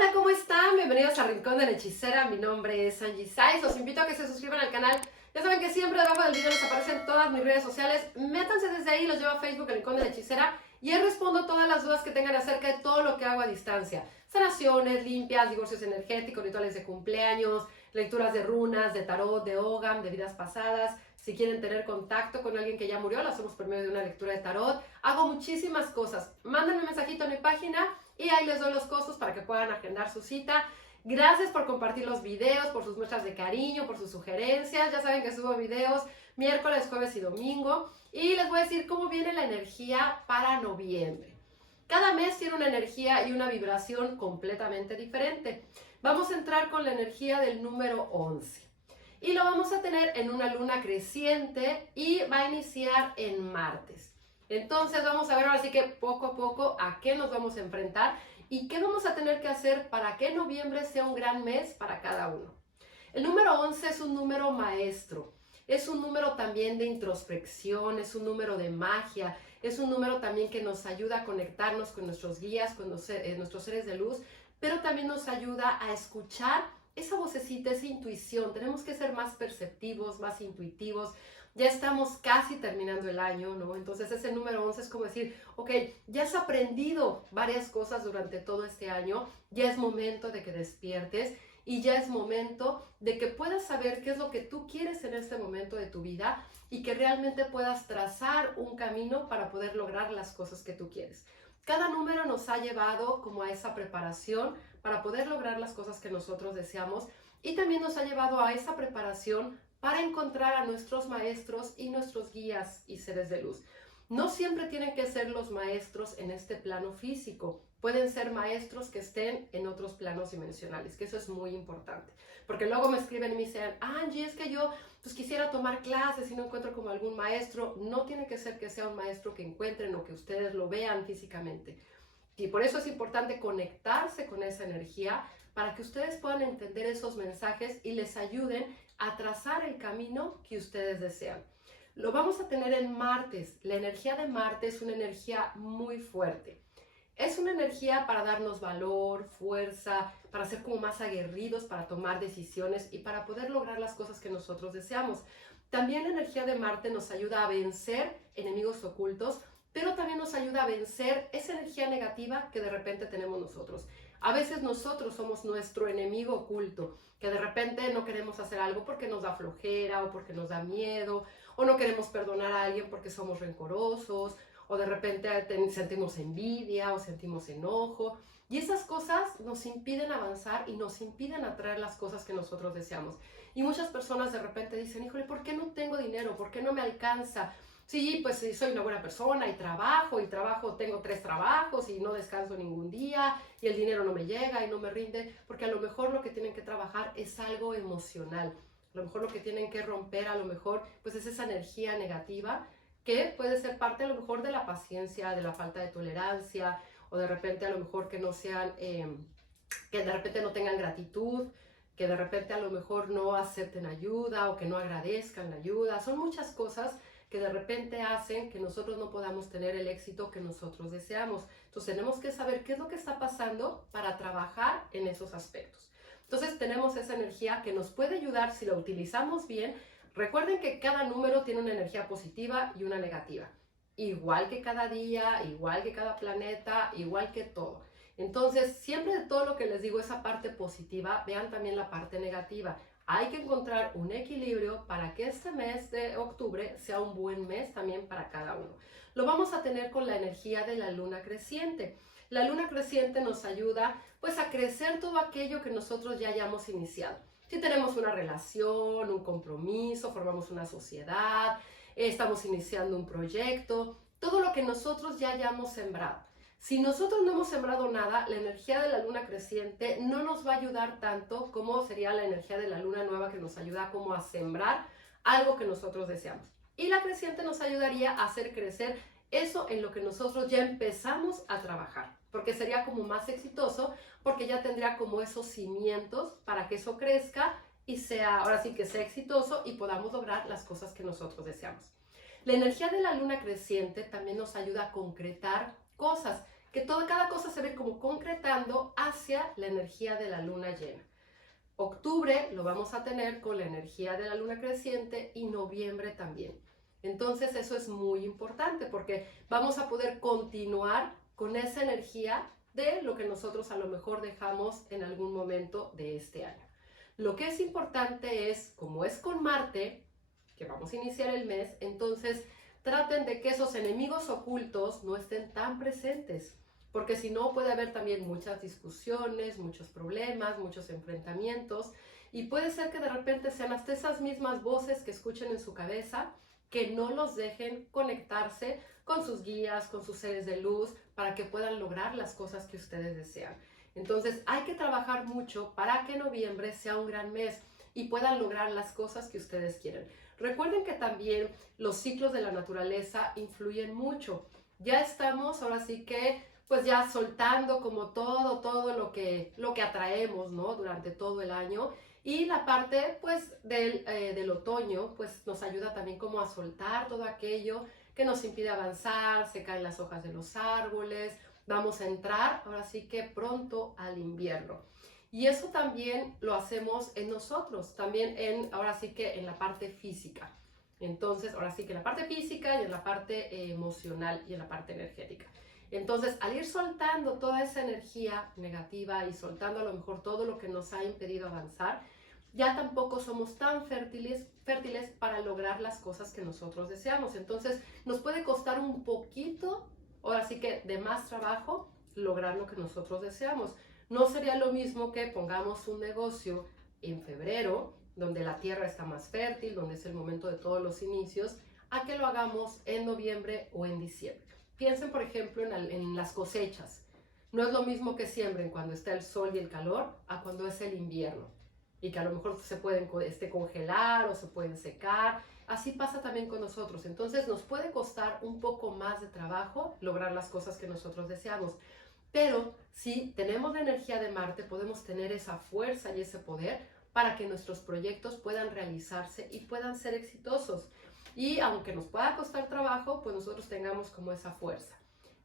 Hola, ¿cómo están? Bienvenidos al Rincón de la Hechicera. Mi nombre es Angie Saiz. Los invito a que se suscriban al canal. Ya saben que siempre debajo del video les aparecen todas mis redes sociales. Métanse desde ahí, los llevo a Facebook, el Rincón de la Hechicera. Y ahí respondo todas las dudas que tengan acerca de todo lo que hago a distancia. Sanaciones, limpias, divorcios energéticos, rituales de cumpleaños, lecturas de runas, de tarot, de ogam, de vidas pasadas. Si quieren tener contacto con alguien que ya murió, lo hacemos por medio de una lectura de tarot. Hago muchísimas cosas. Mándenme un mensajito en mi página y ahí les doy los costos para que puedan agendar su cita. Gracias por compartir los videos, por sus muestras de cariño, por sus sugerencias. Ya saben que subo videos miércoles, jueves y domingo. Y les voy a decir cómo viene la energía para noviembre. Cada mes tiene una energía y una vibración completamente diferente. Vamos a entrar con la energía del número 11. Y lo vamos a tener en una luna creciente y va a iniciar en martes. Entonces vamos a ver ahora sí que poco a poco a qué nos vamos a enfrentar y qué vamos a tener que hacer para que noviembre sea un gran mes para cada uno. El número 11 es un número maestro, es un número también de introspección, es un número de magia, es un número también que nos ayuda a conectarnos con nuestros guías, con nuestros seres de luz, pero también nos ayuda a escuchar esa vocecita, esa intuición. Tenemos que ser más perceptivos, más intuitivos. Ya estamos casi terminando el año, ¿no? Entonces ese número 11 es como decir, ok, ya has aprendido varias cosas durante todo este año, ya es momento de que despiertes y ya es momento de que puedas saber qué es lo que tú quieres en este momento de tu vida y que realmente puedas trazar un camino para poder lograr las cosas que tú quieres. Cada número nos ha llevado como a esa preparación para poder lograr las cosas que nosotros deseamos y también nos ha llevado a esa preparación para encontrar a nuestros maestros y nuestros guías y seres de luz. No siempre tienen que ser los maestros en este plano físico, pueden ser maestros que estén en otros planos dimensionales, que eso es muy importante. Porque luego me escriben y me dicen, Angie, es que yo pues quisiera tomar clases y no encuentro como algún maestro. No tiene que ser que sea un maestro que encuentren o que ustedes lo vean físicamente. Y por eso es importante conectarse con esa energía para que ustedes puedan entender esos mensajes y les ayuden a trazar el camino que ustedes desean. Lo vamos a tener en martes. La energía de Marte es una energía muy fuerte. Es una energía para darnos valor, fuerza, para ser como más aguerridos, para tomar decisiones y para poder lograr las cosas que nosotros deseamos. También la energía de Marte nos ayuda a vencer enemigos ocultos, pero también nos ayuda a vencer esa energía negativa que de repente tenemos nosotros. A veces nosotros somos nuestro enemigo oculto, que de repente no queremos hacer algo porque nos da flojera o porque nos da miedo, o no queremos perdonar a alguien porque somos rencorosos, o de repente sentimos envidia o sentimos enojo. Y esas cosas nos impiden avanzar y nos impiden atraer las cosas que nosotros deseamos. Y muchas personas de repente dicen, híjole, ¿por qué no tengo dinero? ¿Por qué no me alcanza? Sí, pues sí, soy una buena persona y trabajo, tengo 3 trabajos y no descanso ningún día y el dinero no me llega y no me rinde, porque a lo mejor lo que tienen que trabajar es algo emocional. A lo mejor lo que tienen que romper, a lo mejor, pues es esa energía negativa que puede ser parte a lo mejor de la paciencia, de la falta de tolerancia, o de repente a lo mejor que no sean, que de repente no tengan gratitud, que de repente a lo mejor no acepten ayuda o que no agradezcan la ayuda. Son muchas cosas que de repente hacen que nosotros no podamos tener el éxito que nosotros deseamos. Entonces tenemos que saber qué es lo que está pasando para trabajar en esos aspectos. Entonces tenemos esa energía que nos puede ayudar si la utilizamos bien. Recuerden que cada número tiene una energía positiva y una negativa. Igual que cada día, igual que cada planeta, igual que todo. Entonces, siempre de todo lo que les digo, esa parte positiva, vean también la parte negativa. Hay que encontrar un equilibrio para que este mes de octubre sea un buen mes también para cada uno. Lo vamos a tener con la energía de la luna creciente. La luna creciente nos ayuda pues a crecer todo aquello que nosotros ya hayamos iniciado. Si tenemos una relación, un compromiso, formamos una sociedad, estamos iniciando un proyecto, todo lo que nosotros ya hayamos sembrado. Si nosotros no hemos sembrado nada, la energía de la luna creciente no nos va a ayudar tanto como sería la energía de la luna nueva que nos ayuda como a sembrar algo que nosotros deseamos. Y la creciente nos ayudaría a hacer crecer eso en lo que nosotros ya empezamos a trabajar, porque sería como más exitoso, porque ya tendría como esos cimientos para que eso crezca y sea, ahora sí que sea exitoso y podamos lograr las cosas que nosotros deseamos. La energía de la luna creciente también nos ayuda a concretar cosas que cada cosa se ve como concretando hacia la energía de la luna llena. Octubre lo vamos a tener con la energía de la luna creciente y noviembre también. Entonces eso es muy importante porque vamos a poder continuar con esa energía de lo que nosotros a lo mejor dejamos en algún momento de este año. Lo que es importante es, como es con Marte, que vamos a iniciar el mes, entonces traten de que esos enemigos ocultos no estén tan presentes, porque si no puede haber también muchas discusiones, muchos problemas, muchos enfrentamientos, y puede ser que de repente sean hasta esas mismas voces que escuchen en su cabeza que no los dejen conectarse con sus guías, con sus seres de luz, para que puedan lograr las cosas que ustedes desean. Entonces hay que trabajar mucho para que noviembre sea un gran mes y puedan lograr las cosas que ustedes quieren. Recuerden que también los ciclos de la naturaleza influyen mucho. Ya estamos, ahora sí que, pues ya soltando como todo lo que atraemos, ¿no? Durante todo el año. Y la parte, pues, del otoño, pues, nos ayuda también como a soltar todo aquello que nos impide avanzar, se caen las hojas de los árboles, vamos a entrar, ahora sí que pronto al invierno. Y eso también lo hacemos en nosotros, también ahora sí que en la parte física. Entonces, ahora sí que en la parte física y en la parte emocional y en la parte energética. Entonces, al ir soltando toda esa energía negativa y soltando a lo mejor todo lo que nos ha impedido avanzar, ya tampoco somos tan fértiles para lograr las cosas que nosotros deseamos. Entonces, nos puede costar un poquito, ahora sí que de más trabajo, lograr lo que nosotros deseamos. No sería lo mismo que pongamos un negocio en febrero, donde la tierra está más fértil, donde es el momento de todos los inicios, a que lo hagamos en noviembre o en diciembre. Piensen, por ejemplo, en las cosechas. No es lo mismo que siembren cuando está el sol y el calor a cuando es el invierno. Y que a lo mejor se pueden congelar o se pueden secar. Así pasa también con nosotros. Entonces nos puede costar un poco más de trabajo lograr las cosas que nosotros deseamos. Pero si tenemos la energía de Marte, podemos tener esa fuerza y ese poder para que nuestros proyectos puedan realizarse y puedan ser exitosos. Y aunque nos pueda costar trabajo, pues nosotros tengamos como esa fuerza.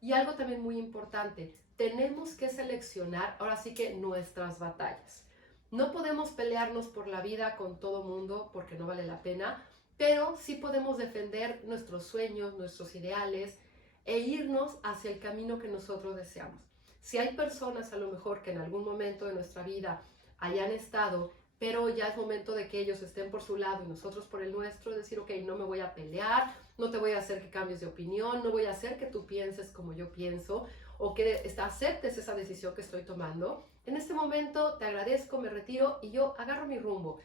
Y algo también muy importante, tenemos que seleccionar ahora sí que nuestras batallas. No podemos pelearnos por la vida con todo mundo porque no vale la pena, pero sí podemos defender nuestros sueños, nuestros ideales e irnos hacia el camino que nosotros deseamos. Si hay personas a lo mejor que en algún momento de nuestra vida hayan estado, pero ya es momento de que ellos estén por su lado y nosotros por el nuestro, decir, ok, no me voy a pelear, no te voy a hacer que cambies de opinión, no voy a hacer que tú pienses como yo pienso o que aceptes esa decisión que estoy tomando. En este momento te agradezco, me retiro y yo agarro mi rumbo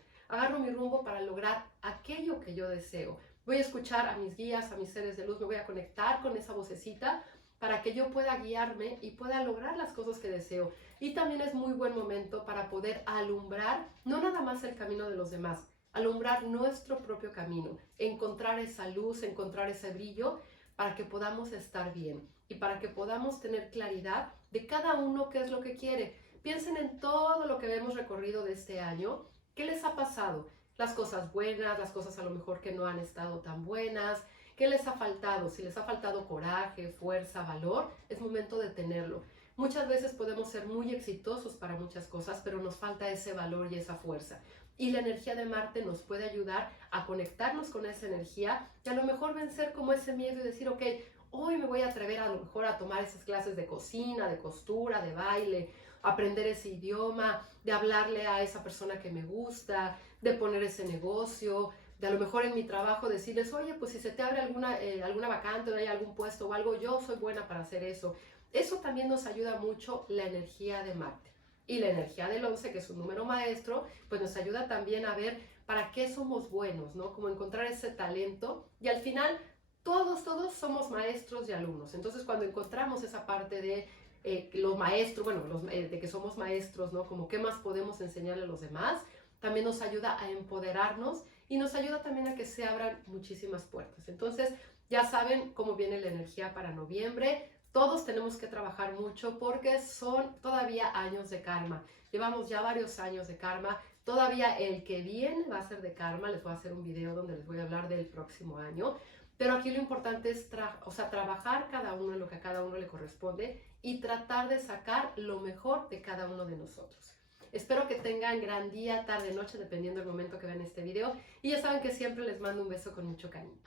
para lograr aquello que yo deseo. Voy a escuchar a mis guías, a mis seres de luz, me voy a conectar con esa vocecita para que yo pueda guiarme y pueda lograr las cosas que deseo. Y también es muy buen momento para poder alumbrar, no nada más el camino de los demás, alumbrar nuestro propio camino, encontrar esa luz, encontrar ese brillo para que podamos estar bien y para que podamos tener claridad de cada uno qué es lo que quiere. Piensen en todo lo que hemos recorrido de este año. ¿Qué les ha pasado? Las cosas buenas, las cosas a lo mejor que no han estado tan buenas. ¿Qué les ha faltado? Si les ha faltado coraje, fuerza, valor, es momento de tenerlo. Muchas veces podemos ser muy exitosos para muchas cosas, pero nos falta ese valor y esa fuerza. Y la energía de Marte nos puede ayudar a conectarnos con esa energía y a lo mejor vencer como ese miedo y decir, ok, hoy me voy a atrever a lo mejor a tomar esas clases de cocina, de costura, de baile, aprender ese idioma, de hablarle a esa persona que me gusta, de poner ese negocio, de a lo mejor en mi trabajo decirles, oye, pues si se te abre alguna vacante o hay algún puesto o algo, yo soy buena para hacer eso. Eso también nos ayuda mucho la energía de Marte. Y la energía del 11, que es un número maestro, pues nos ayuda también a ver para qué somos buenos, ¿no? Como encontrar ese talento. Y al final, todos somos maestros y alumnos. Entonces, cuando encontramos esa parte de los maestros, bueno, de que somos maestros, ¿no? Como qué más podemos enseñarle a los demás, también nos ayuda a empoderarnos y nos ayuda también a que se abran muchísimas puertas. Entonces, ya saben cómo viene la energía para noviembre. Todos tenemos que trabajar mucho porque son todavía años de karma. Llevamos ya varios años de karma. Todavía el que viene va a ser de karma. Les voy a hacer un video donde les voy a hablar del próximo año. Pero aquí lo importante es trabajar cada uno en lo que a cada uno le corresponde y tratar de sacar lo mejor de cada uno de nosotros. Espero que tengan gran día, tarde, noche, dependiendo del momento que vean este video. Y ya saben que siempre les mando un beso con mucho cariño.